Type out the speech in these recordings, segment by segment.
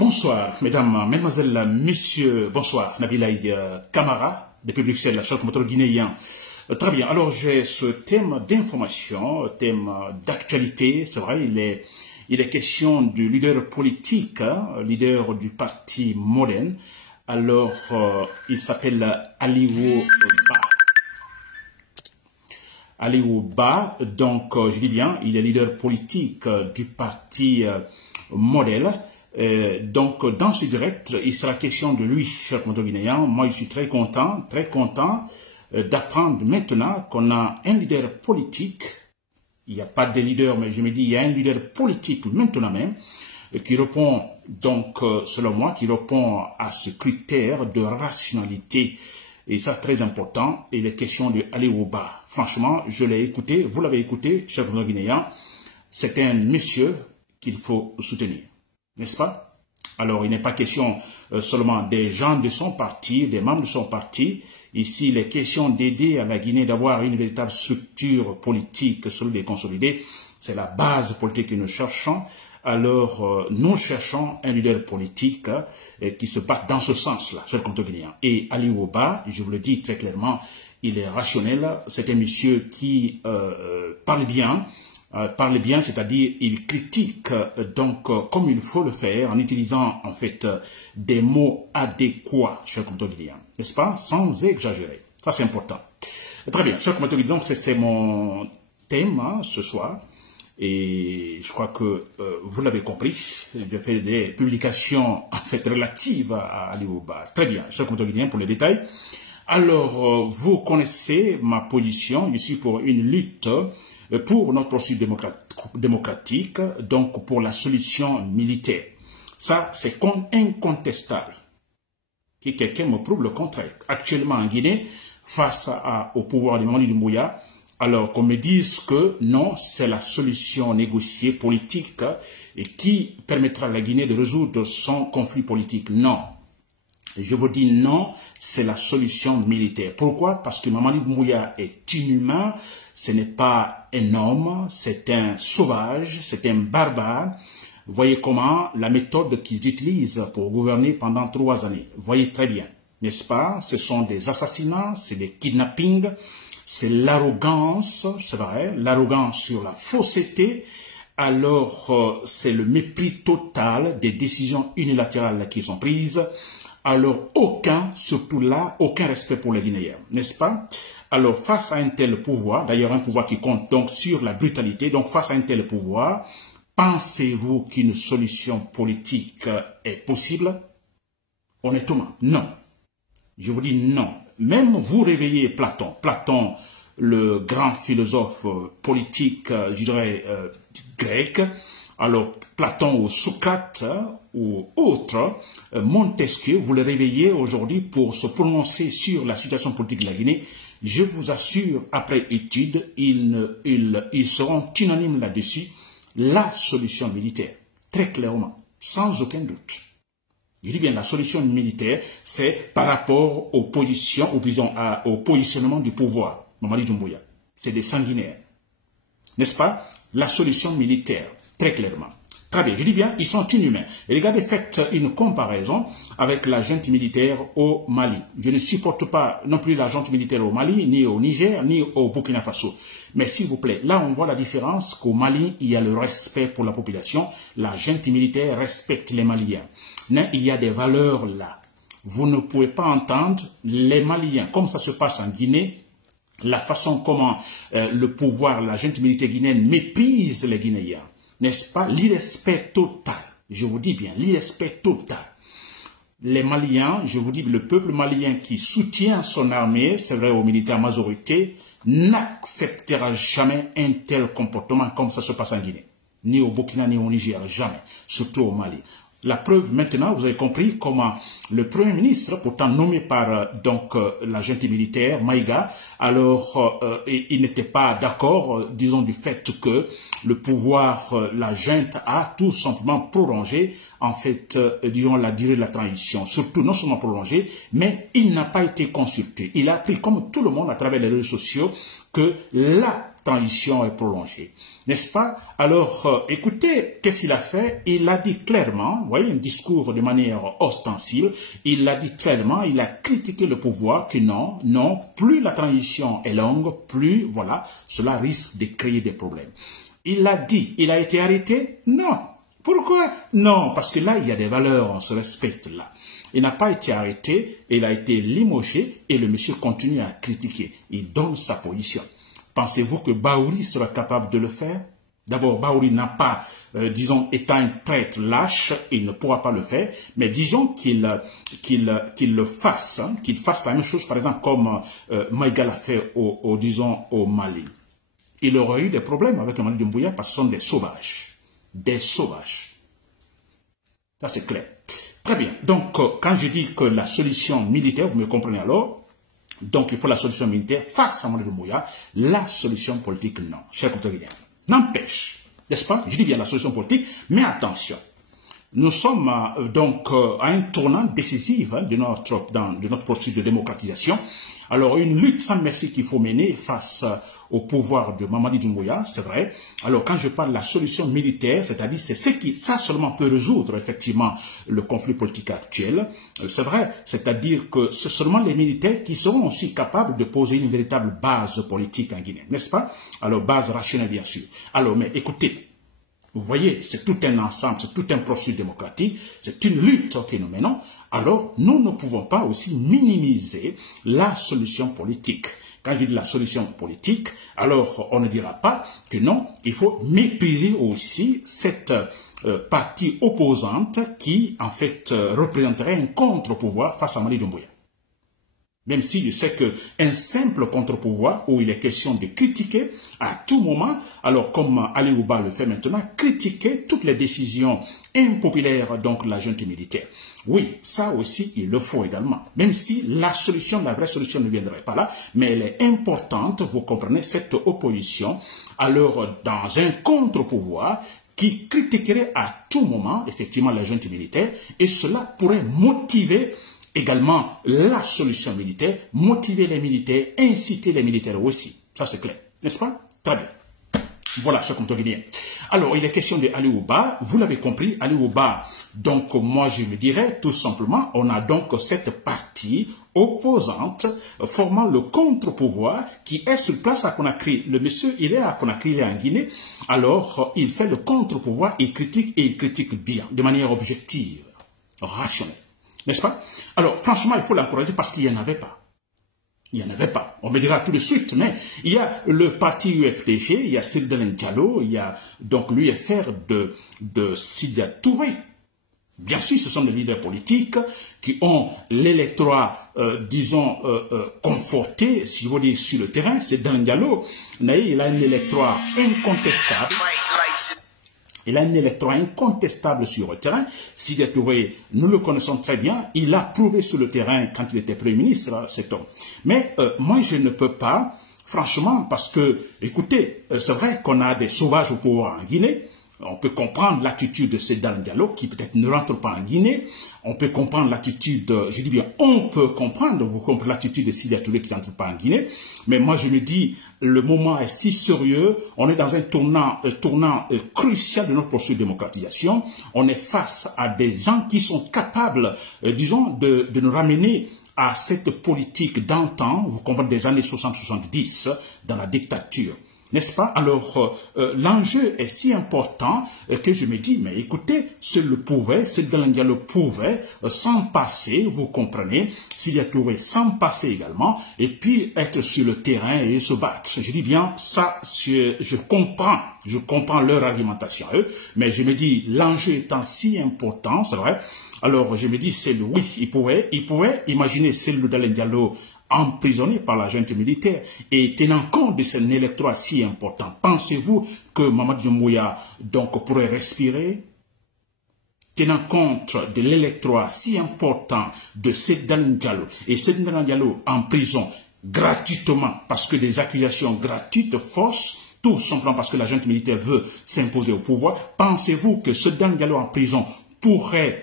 Bonsoir, mesdames, mesdemoiselles, messieurs, bonsoir, Nabilaï Kamara, depuis Bruxelles, la charte moteur guinéen. Très bien, alors j'ai ce thème d'information, thème d'actualité, c'est vrai, il est question du leader politique, leader du parti moderne. Alors, il s'appelle Aliou Ba. Aliou Ba, donc je dis bien, il est leader politique du parti modèle. Donc, dans ce direct, il sera question de lui, cher Guinéen. Moi, je suis très content d'apprendre maintenant qu'on a un leader politique. Il n'y a pas de leader, mais je me dis, il y a un leader politique maintenant même, qui répond, donc, selon moi, qui répond à ce critère de rationalité. Et ça, c'est très important. Et les questions de Aliou Ba. Franchement, je l'ai écouté, vous l'avez écouté, cher Guinéen. C'est un monsieur qu'il faut soutenir. N'est-ce pas? Alors, il n'est pas question seulement des gens de son parti, des membres de son parti. Ici, il est question d'aider à la Guinée d'avoir une véritable structure politique solide et consolidée. C'est la base politique que nous cherchons. Alors, nous cherchons un leader politique qui se bat dans ce sens-là, cher Guinéen. Et Aliou Ba, je vous le dis très clairement, il est rationnel. C'est un monsieur qui parle bien, c'est-à-dire il critique donc comme il faut le faire en utilisant en fait des mots adéquats, cher Guinéen, n'est-ce pas, sans exagérer. Ça c'est important. Très bien, cher Guinéen, donc c'est mon thème ce soir et je crois que vous l'avez compris. J'ai fait des publications en fait relatives à Aliou Ba. Très bien, cher Guinéen, pour les détails. Alors, vous connaissez ma position. Je suis pour une lutte pour notre processus démocratique, donc pour la solution militaire. Ça, c'est incontestable. Que quelqu'un me prouve le contraire. Actuellement en Guinée, face au pouvoir de Mamadi Doumbouya, alors qu'on me dise que non, c'est la solution négociée politique et qui permettra à la Guinée de résoudre son conflit politique. Non. Et je vous dis non, c'est la solution militaire. Pourquoi? Parce que Mamadi Doumbouya est inhumain, ce n'est pas un homme, c'est un sauvage, c'est un barbare. Vous voyez comment la méthode qu'ils utilisent pour gouverner pendant 3 années. Vous voyez très bien, n'est-ce pas? Ce sont des assassinats, c'est des kidnappings, c'est l'arrogance, c'est vrai, l'arrogance sur la fausseté. Alors, c'est le mépris total des décisions unilatérales qui sont prises. Alors, surtout là, aucun respect pour les Guinéens, n'est-ce pas? Alors, face à un tel pouvoir, d'ailleurs un pouvoir qui compte donc sur la brutalité, donc face à un tel pouvoir, pensez-vous qu'une solution politique est possible? Honnêtement, non. Je vous dis non. Même vous réveillez Platon. Platon, le grand philosophe politique, je dirais, grec. Alors, Platon ou Socrate ou autres, Montesquieu, vous le réveillez aujourd'hui pour se prononcer sur la situation politique de la Guinée. Je vous assure, après étude, ils seront unanimes là-dessus. La solution militaire, très clairement, sans aucun doute. Je dis bien la solution militaire, c'est par rapport aux positions, au positionnement du pouvoir, Mamadi Doumbouya. C'est des sanguinaires. N'est-ce pas? La solution militaire, très clairement. Très bien, je dis bien, ils sont inhumains. Et regardez, faites une comparaison avec la junte militaire au Mali. Je ne supporte pas non plus la junte militaire au Mali, ni au Niger, ni au Burkina Faso. Mais s'il vous plaît, là on voit la différence qu'au Mali, il y a le respect pour la population. La junte militaire respecte les Maliens. Il y a des valeurs là. Vous ne pouvez pas entendre les Maliens, comme ça se passe en Guinée, la façon comment le pouvoir, la junte militaire guinéenne méprise les Guinéens. N'est-ce pas? L'irrespect total. Je vous dis bien, l'irrespect total. Les Maliens, je vous dis, le peuple malien qui soutient son armée, c'est vrai aux militaires majorité, n'acceptera jamais un tel comportement comme ça se passe en Guinée. Ni au Burkina, ni au Niger, jamais. Surtout au Mali. La preuve maintenant, vous avez compris comment le Premier ministre, pourtant nommé par la junte militaire, Maïga, alors il n'était pas d'accord, disons, du fait que le pouvoir, la junte a tout simplement prolongé, en fait, disons, la durée de la transition. Surtout, non seulement prolongé, mais il n'a pas été consulté. Il a appris, comme tout le monde, à travers les réseaux sociaux, que la transition est prolongée. N'est-ce pas? Alors, écoutez, qu'est-ce qu'il a fait? Il a dit clairement, vous voyez, un discours de manière ostensible, il l'a dit clairement, il a critiqué le pouvoir que non, plus la transition est longue, plus, voilà, cela risque de créer des problèmes. Il l'a dit, il a été arrêté? Non. Pourquoi? Non, parce que là, il y a des valeurs, on se respecte là. Il n'a pas été arrêté, il a été limogé et le monsieur continue à critiquer. Il donne sa position. Pensez-vous que Bahouri sera capable de le faire? D'abord, Bahouri n'a pas, disons, étant un traître lâche, il ne pourra pas le faire, mais disons qu'il le fasse, hein, qu'il fasse la même chose, par exemple, comme Maïga l'a fait disons, au Mali. Il aurait eu des problèmes avec le Mali de Doumbouya parce que ce sont des sauvages. Des sauvages. Ça, c'est clair. Très bien. Donc, quand je dis que la solution militaire, vous me comprenez alors, donc il faut la solution militaire face à Mali de Doumbouya, la solution politique, non. Chers compatriotes, n'empêche, n'est-ce pas? Je dis bien la solution politique, mais attention. Nous sommes donc à un tournant décisif hein, de notre processus de démocratisation. Alors, une lutte sans merci qu'il faut mener face au pouvoir de Mamadi Doumbouya, c'est vrai. Alors, quand je parle de la solution militaire, c'est-à-dire c'est ce qui, ça seulement peut résoudre effectivement le conflit politique actuel. C'est vrai, c'est-à-dire que c'est seulement les militaires qui seront aussi capables de poser une véritable base politique en Guinée, n'est-ce pas? Alors, base rationnelle, bien sûr. Alors, mais écoutez, vous voyez, c'est tout un ensemble, c'est tout un processus démocratique, c'est une lutte que nous menons. Alors, nous ne pouvons pas aussi minimiser la solution politique. Quand je dis la solution politique, alors on ne dira pas que non, il faut mépriser aussi cette partie opposante qui, en fait, représenterait un contre-pouvoir face à Mamadi Doumbouya. Même si je sais qu'un simple contre-pouvoir où il est question de critiquer à tout moment, alors comme Ali Ouba le fait maintenant, critiquer toutes les décisions impopulaires donc de la junte militaire. Oui, ça aussi il le faut également. Même si la solution, la vraie solution ne viendrait pas là, mais elle est importante, vous comprenez, cette opposition, alors dans un contre-pouvoir qui critiquerait à tout moment effectivement la junte militaire et cela pourrait motiver également la solution militaire, motiver les militaires, inciter les militaires aussi. Ça c'est clair, n'est-ce pas? Très bien. Voilà, chers compatriotes guinéens. Alors, il est question de Ali Ouba. Vous l'avez compris, Ali Ouba. Donc, moi, je me dirais tout simplement, on a donc cette partie opposante formant le contre-pouvoir qui est sur place à Conakry. Le monsieur, il est à Conakry, il est en Guinée. Alors, il fait le contre-pouvoir, il critique bien, de manière objective, rationnelle. N'est-ce pas? Alors, franchement, il faut l'encourager parce qu'il n'y en avait pas. Il n'y en avait pas. On me dira tout de suite, mais il y a le parti UFDG, il y a Sylvain Diallo, il y a donc l'UFR de Sidia Touré. Bien sûr, ce sont des leaders politiques qui ont l'électorat, disons, conforté, si vous voulez, sur le terrain. Sylvain Diallo, il a un électorat incontestable. Il a un électorat incontestable sur le terrain. Sidia Touré, nous le connaissons très bien. Il a prouvé sur le terrain quand il était Premier ministre, cet homme. Mais moi, je ne peux pas, franchement, parce que, écoutez, c'est vrai qu'on a des sauvages au pouvoir en Guinée. On peut comprendre l'attitude de Seydou Diallo qui peut-être ne rentre pas en Guinée. On peut comprendre l'attitude, je dis bien, on peut comprendre l'attitude de Sidia Touré qui n'entre pas en Guinée. Mais moi, je me dis, le moment est si sérieux. On est dans un tournant crucial de notre processus de démocratisation. On est face à des gens qui sont capables, disons, de nous ramener à cette politique d'antan, vous comprenez, des années 60-70, dans la dictature. N'est-ce pas? Alors, l'enjeu est si important que je me dis, mais écoutez, Sylvain Diallo pouvait s'en passer, vous comprenez, Sidia Touré s'en passer également, et puis être sur le terrain et se battre. Je dis bien, ça, je comprends leur argumentation, eux, mais je me dis, l'enjeu étant si important, c'est vrai, alors je me dis, c'est lui, oui, il pouvait imaginer Sylvain Diallo emprisonné par la junte militaire et tenant compte de cet électorat si important, pensez-vous que Mamadi Doumbouya donc pourrait respirer? Tenant compte de l'électorat si important de Seydou Diallo et Seydou Diallo en prison gratuitement parce que des accusations gratuites, fausses, tout simplement parce que la junte militaire veut s'imposer au pouvoir, pensez-vous que Seydou Diallo en prison pourrait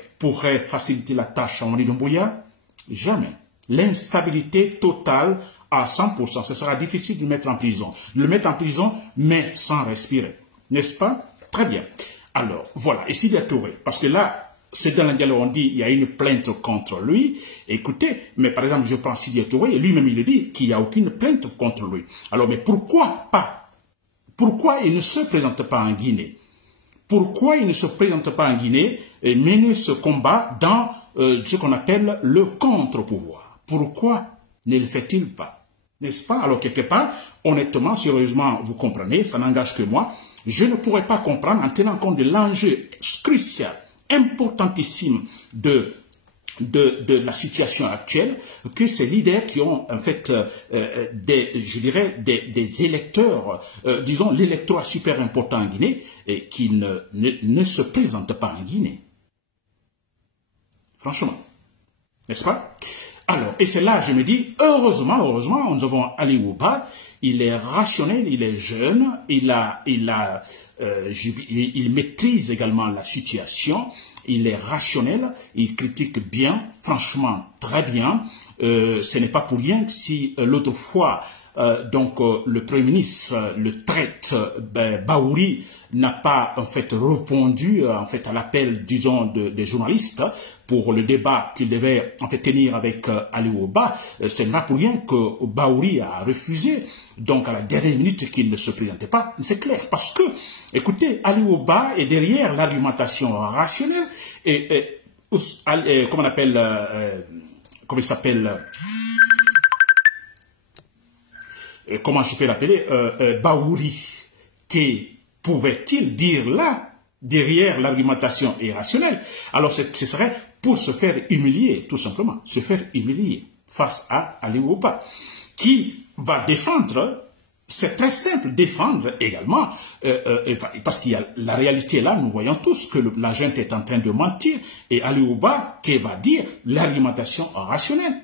faciliter la tâche à Mamadi Doumbouya? Jamais. L'instabilité totale à 100%. Ce sera difficile de le mettre en prison. De le mettre en prison, mais sans respirer. N'est-ce pas? Très bien. Alors, voilà. Et Sidya Touré, parce que là, c'est dans le dialogue, on dit il y a une plainte contre lui. Écoutez, mais par exemple, je prends Sidya Touré, lui-même il dit qu'il n'y a aucune plainte contre lui. Alors, mais pourquoi pas? Pourquoi il ne se présente pas en Guinée? Pourquoi il ne se présente pas en Guinée et mener ce combat dans ce qu'on appelle le contre-pouvoir? Pourquoi ne le fait-il pas? N'est-ce pas? Alors, quelque part, honnêtement, sérieusement, vous comprenez, ça n'engage que moi. Je ne pourrais pas comprendre, en tenant compte de l'enjeu crucial, importantissime de la situation actuelle, que ces leaders qui ont en fait je dirais des électeurs, disons l'électorat super important en Guinée, et qui ne se présentent pas en Guinée. Franchement, n'est-ce pas? Alors, et c'est là, je me dis, heureusement, nous avons Ali Wouba, il est rationnel, il est jeune, il maîtrise également la situation, il est rationnel, il critique bien, franchement, très bien. Ce n'est pas pour rien que si l'autre fois, le Premier ministre le traite, Baouri n'a pas en fait répondu en fait à l'appel, disons, des journalistes pour le débat qu'il devait en fait tenir avec Ali Wouba. Ce n'est pas pour rien que Baouri a refusé, donc à la dernière minute qu'il ne se présentait pas. C'est clair, parce que, écoutez, Ali Wouba est derrière l'argumentation rationnelle et comment on appelle, comment il s'appelle, comment je peux l'appeler, Baouri, qui pouvait-il dire là, derrière l'argumentation irrationnelle? Alors ce serait pour se faire humilier, tout simplement, se faire humilier face à Ali Wouba, qui va défendre, c'est très simple, défendre également, parce qu'il y a la réalité là, nous voyons tous que la gente est en train de mentir, et Ali Wouba qui va dire l'argumentation rationnelle,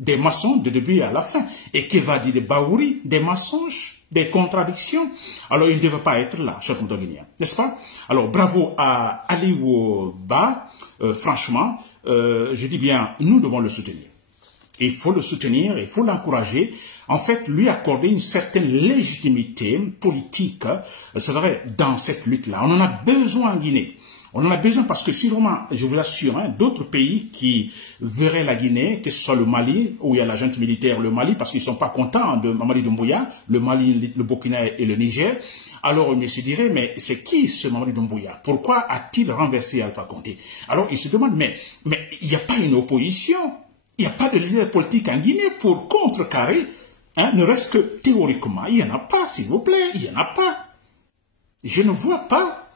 des mensonges de début à la fin, et qui va dire Baouri, des mensonges, des contradictions. Alors il ne devait pas être là, chers Guinéens, n'est-ce pas? Alors bravo à Ali Wouba, franchement, je dis bien, nous devons le soutenir. Il faut le soutenir, il faut l'encourager, en fait, lui accorder une certaine légitimité politique, c'est vrai, dans cette lutte-là. On en a besoin en Guinée. On en a besoin parce que sûrement, je vous assure, hein, d'autres pays qui verraient la Guinée, que ce soit le Mali, où il y a la junte militaire, le Mali, parce qu'ils ne sont pas contents de Mamadi Doumbouya, le Mali, le Burkina et le Niger. Alors, ils se diraient, mais c'est qui ce Mamadi Doumbouya? Pourquoi a-t-il renversé Alpha Condé? Alors, ils se demandent, mais il n'y a pas une opposition, il n'y a pas de leader politique en Guinée pour contrecarrer, hein, ne reste que théoriquement. Il n'y en a pas, s'il vous plaît, il n'y en a pas. Je ne vois pas.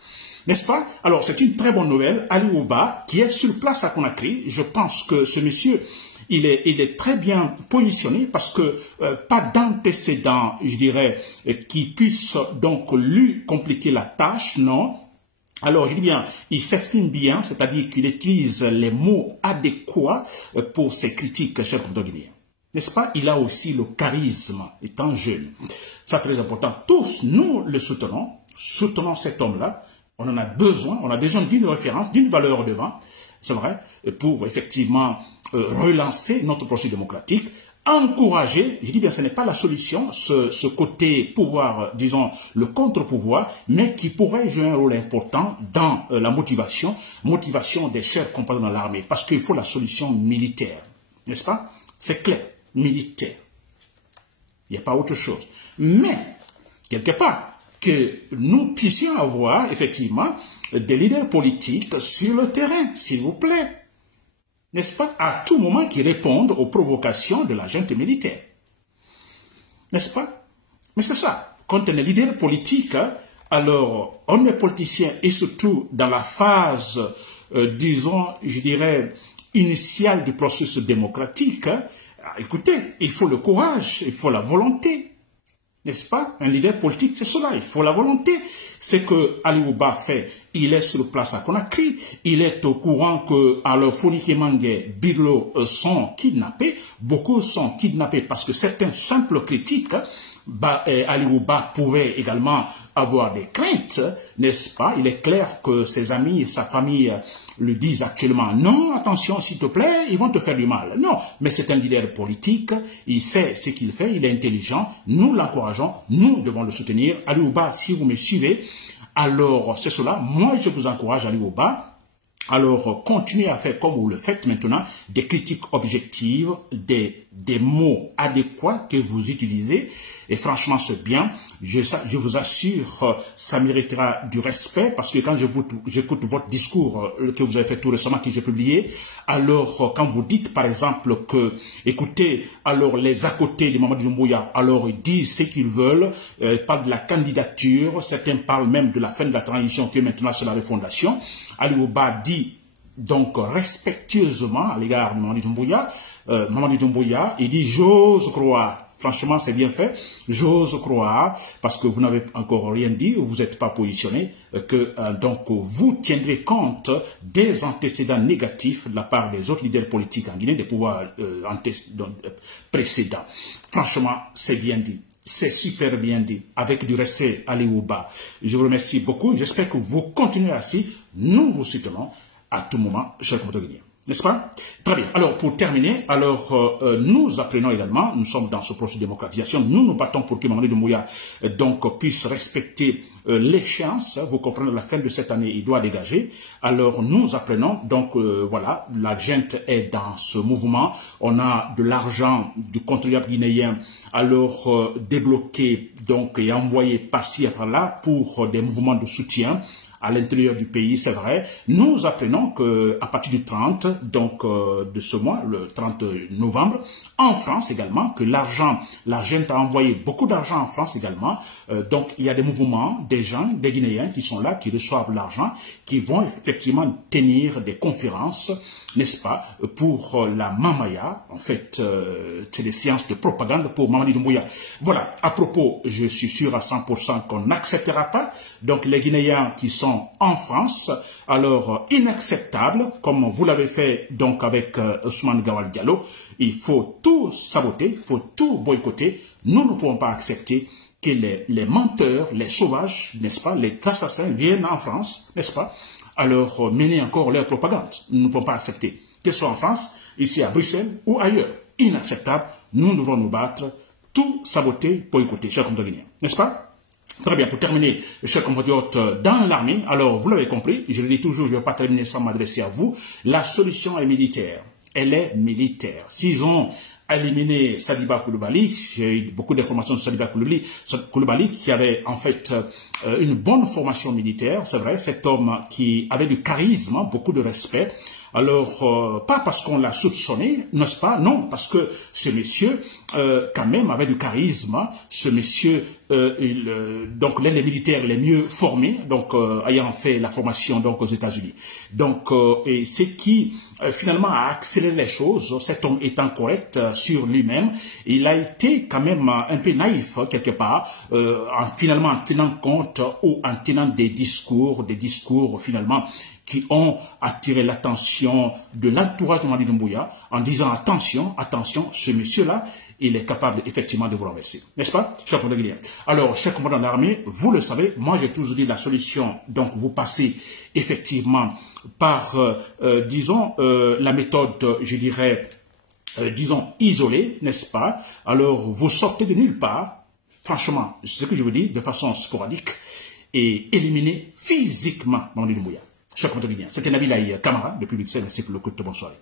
N'est-ce pas? Alors, c'est une très bonne nouvelle. Ali Wouba, qui est sur place à Conakry, je pense que ce monsieur, il est très bien positionné parce que pas d'antécédent, je dirais, qui puisse donc lui compliquer la tâche, non. Alors, je dis bien, il s'exprime bien, c'est-à-dire qu'il utilise les mots adéquats pour ses critiques, chers Guinéens. N'est-ce pas? Il a aussi le charisme, étant jeune. C'est très important. Tous, nous le soutenons cet homme-là. On en a besoin d'une référence, d'une valeur devant, c'est vrai, pour effectivement relancer notre processus démocratique, encourager, je dis bien, ce n'est pas la solution, ce côté pouvoir, disons, le contre-pouvoir, mais qui pourrait jouer un rôle important dans la motivation des chers compagnons dans l'armée, parce qu'il faut la solution militaire, n'est-ce pas? C'est clair, militaire. Il n'y a pas autre chose. Mais, quelque part, que nous puissions avoir, effectivement, des leaders politiques sur le terrain, s'il vous plaît. N'est-ce pas? À tout moment qui répondent aux provocations de la junte militaire. N'est-ce pas? Mais c'est ça. Quand on est leader politique, alors on est politicien et surtout dans la phase, disons, je dirais, initiale du processus démocratique, écoutez, il faut le courage, il faut la volonté. N'est-ce pas? Un leader politique, c'est cela, il faut la volonté. C'est que Ali Wouba fait, il est sur place à Conakry, il est au courant que, alors, Fonike Mange, Birlo sont kidnappés, beaucoup sont kidnappés parce que certains simples critiques Ali Ouba pouvait également avoir des craintes, n'est-ce pas? Il est clair que ses amis et sa famille lui disent actuellement, non, attention s'il te plaît, ils vont te faire du mal. Non, mais c'est un leader politique, il sait ce qu'il fait, il est intelligent, nous l'encourageons, nous devons le soutenir. Ali Ouba, si vous me suivez, alors c'est cela, moi je vous encourage Ali Ouba. Alors, continuez à faire comme vous le faites maintenant, des critiques objectives, des mots adéquats que vous utilisez. Et franchement, c'est bien. Je vous assure, ça méritera du respect parce que quand j'écoute votre discours que vous avez fait tout récemment, que j'ai publié, alors quand vous dites par exemple que, écoutez, alors les à côté de Mamadou Doumbouya, alors ils disent ce qu'ils veulent, parlent de la candidature, certains parlent même de la fin de la transition que maintenant c'est la refondation. Ali Ouba dit donc respectueusement à l'égard de Mamadou Doumbouya, il dit j'ose croire. Franchement, c'est bien fait. J'ose croire, parce que vous n'avez encore rien dit, vous n'êtes pas positionné, que donc vous tiendrez compte des antécédents négatifs de la part des autres leaders politiques en Guinée, des pouvoirs précédents. Franchement, c'est bien dit. C'est super bien dit, avec du respect Ali Ouba. Je vous remercie beaucoup. J'espère que vous continuez ainsi. Nous vous soutenons à tout moment, chers compatriotes guinéens. N'est-ce pas? Très bien. Alors, pour terminer, nous apprenons également, nous sommes dans ce processus de démocratisation, nous battons pour que Mamadou Doumbouya puisse respecter l'échéance. Vous comprenez, à la fin de cette année, il doit dégager. Alors, nous apprenons, voilà, la gente est dans ce mouvement. On a de l'argent du contribuable guinéen, débloqué, et envoyé par-ci et par-là pour des mouvements de soutien à l'intérieur du pays, c'est vrai. Nous apprenons qu'à partir du 30, de ce mois, le 30 novembre, en France également, que l'argent a envoyé beaucoup d'argent en France également. Donc, il y a des mouvements, des gens, des Guinéens qui sont là, qui reçoivent l'argent, qui vont effectivement tenir des conférences, n'est-ce pas, pour la Mamaya. En fait, c'est des séances de propagande pour Mamadou Doumbouya. Voilà, à propos, je suis sûr à 100% qu'on n'acceptera pas. Donc, les Guinéens qui sont en France, alors inacceptable, comme vous l'avez fait donc avec Ousmane Gawal Diallo, il faut tout saboter, il faut tout boycotter. Nous ne pouvons pas accepter que les menteurs, les sauvages, n'est-ce pas, les assassins viennent en France, n'est-ce pas, alors mener encore leur propagande. Nous ne pouvons pas accepter, que ce soit en France, ici à Bruxelles ou ailleurs. Inacceptable, nous devons nous battre, tout saboter, boycotter, chers compatriotes guinéens, n'est-ce pas? Très bien, pour terminer, chers compatriotes, dans l'armée, alors vous l'avez compris, je le dis toujours, je ne vais pas terminer sans m'adresser à vous, la solution est militaire. Elle est militaire. S'ils ont éliminé Sadiba Koulibaly, j'ai eu beaucoup d'informations sur Sadiba Koulibaly qui avait en fait une bonne formation militaire, c'est vrai, cet homme qui avait du charisme, beaucoup de respect. Alors, pas parce qu'on l'a soupçonné, n'est-ce pas? Non, parce que ce monsieur, quand même, avait du charisme. Ce monsieur, donc l'un des militaires les mieux formés, donc ayant fait la formation donc aux États-Unis. Donc, et ce qui finalement a accéléré les choses. Cet homme étant correct sur lui-même, il a été quand même un peu naïf quelque part, finalement en tenant compte ou en tenant des discours finalement qui ont attiré l'attention de l'entourage de Mamadou Doumbouya en disant attention, ce monsieur-là, il est capable effectivement de vous renverser. N'est-ce pas, chers commandants guinéens? Alors, chers commandants de l'armée, vous le savez, moi j'ai toujours dit la solution, donc vous passez effectivement par, la méthode, je dirais, isolée, n'est-ce pas? Alors, vous sortez de nulle part, franchement, c'est ce que je vous dis, de façon sporadique, et éliminer physiquement Mamadou Doumbouya. Chers compatriotes guinéens, c'était Nabil Aïe Kamara, depuis Bruxelles, merci pour le coup de bonne soirée.